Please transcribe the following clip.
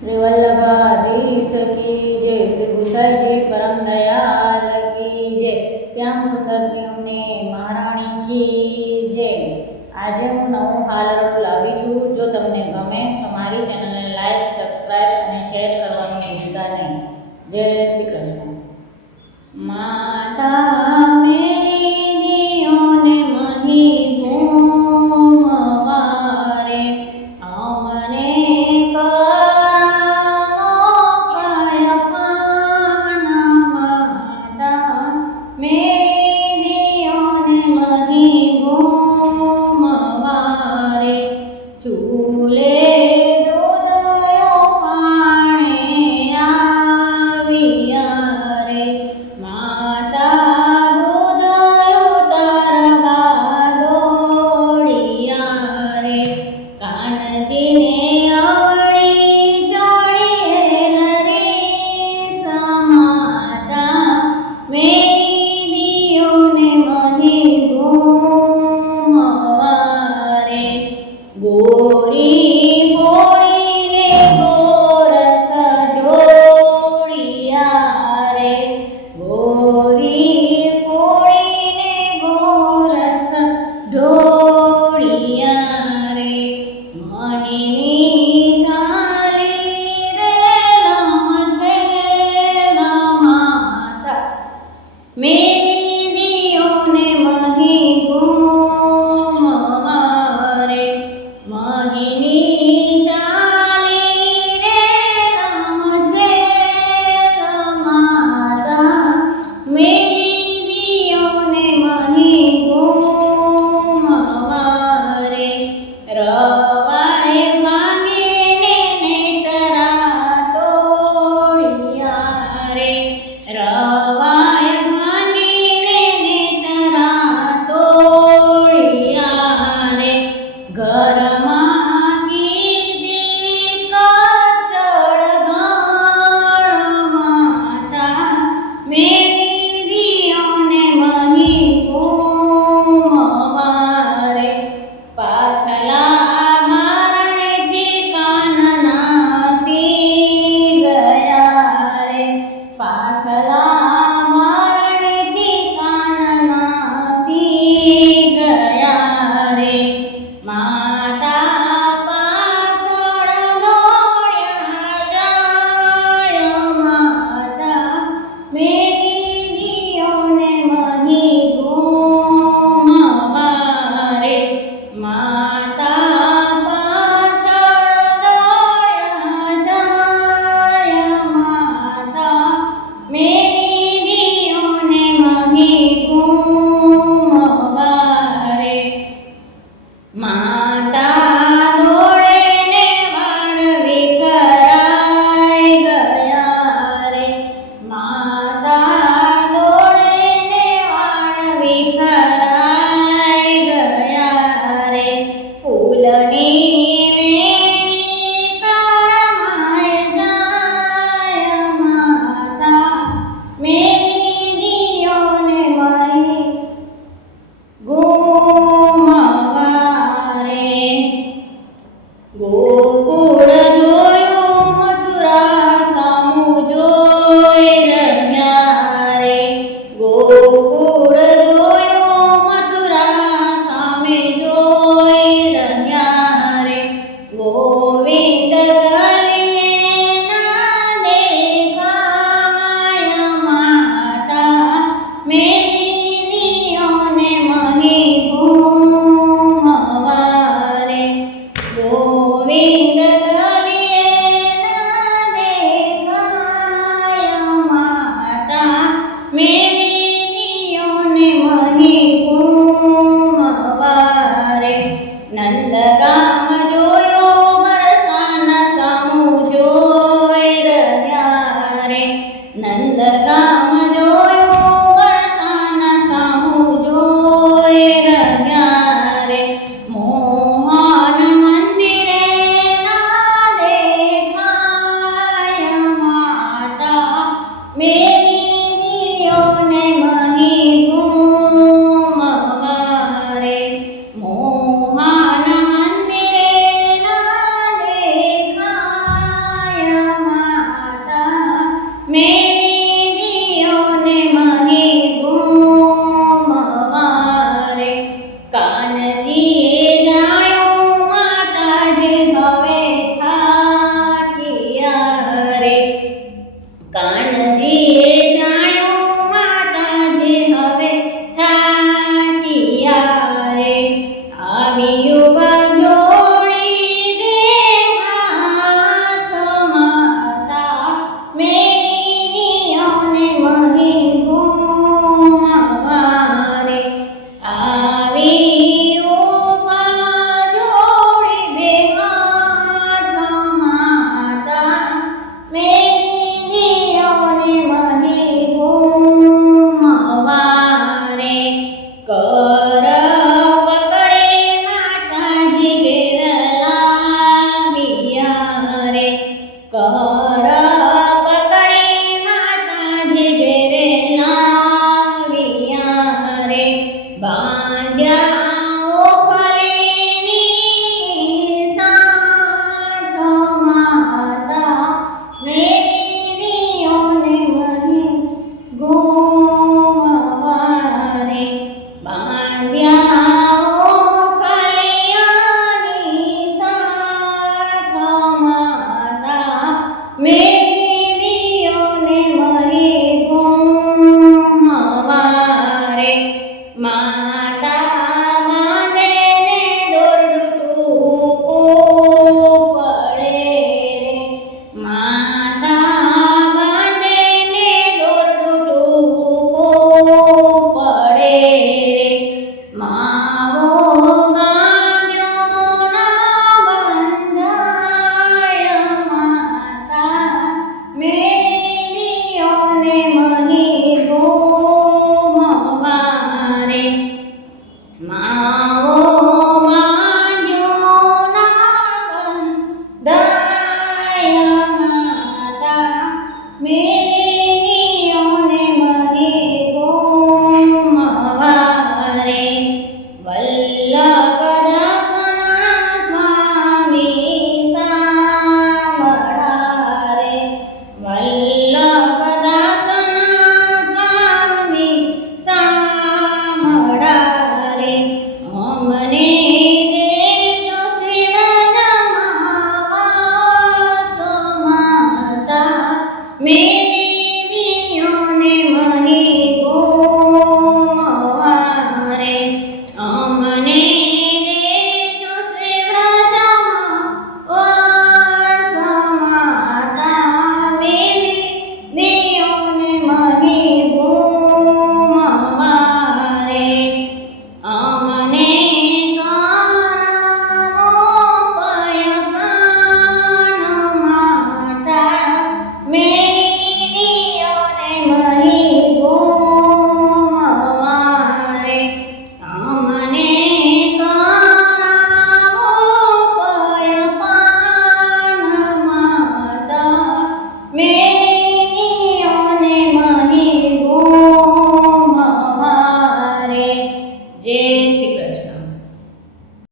श्री वल्लभाधीश की जय, श्री भूषण जी परम दयाल की जय, श्याम सुंदर सिंहने महाराणी की जय। आज हूँ नवुं हालरडું લાવી છું। જો તમને ગમે તો મારી ચેનલને લાઈક, સબસ્ક્રાઇબ અને શેર કરવાનું ભૂલતા નહીં। જય શ્રી કૃષ્ણ। માતા મેરી દિયોને મહી ઘૂમવારે અમને કરાવો કયપાન। માતા મેરી દિયોને મહી ઘૂમવારે ચૂલે દૂધયો પાણે આવ્યા રે। કર પકડી માતાજી ઘેરે લાવ્યા રે બાંધ્યા ઓખલીની સાથ માતા વેદીઓને મને ઘૂમવા રે બાંધ્યા ઓખલીની સાથ માતા વેદીઓને મને ઘૂમવા રે માતા માંદે ને દોરડું પડે રે માતા માંદે ને દોરડું પડે રે માવો બાંધ્યો ના બંધાય માતા મેદીઓને મહી ઘૂમવા રે માવો બાંધ્યો ના બંધાય